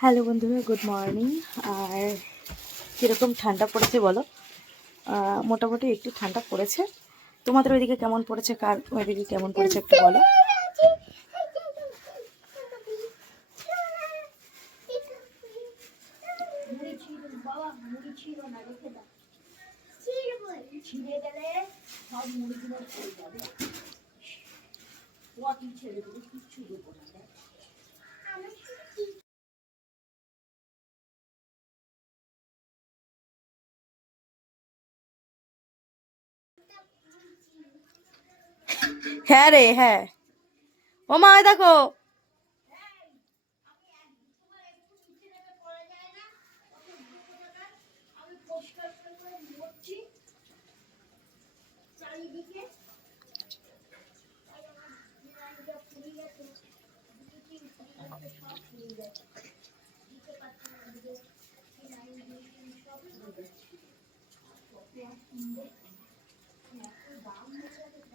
Hello বন্ধুরা, good morning. আর কীরকম ঠান্ডা পড়েছে বলো? মোটামুটি একটু ঠান্ডা পড়েছে। তোমাদের ওইদিকে কেমন পড়েছে? কার ওইদিকে কেমন পড়েছে একটু বলো? ছিঁড়ে গেলে সব হ্যাঁ রে হ্যাঁ ও মা ওই দেখো আমি পরিষ্কার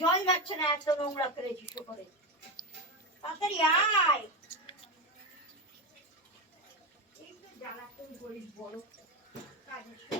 জল যাচ্ছে না এত নোংরা করেছি করে তাড়াতাড়ি আয় জ্বালাতন করিস বড় কাজের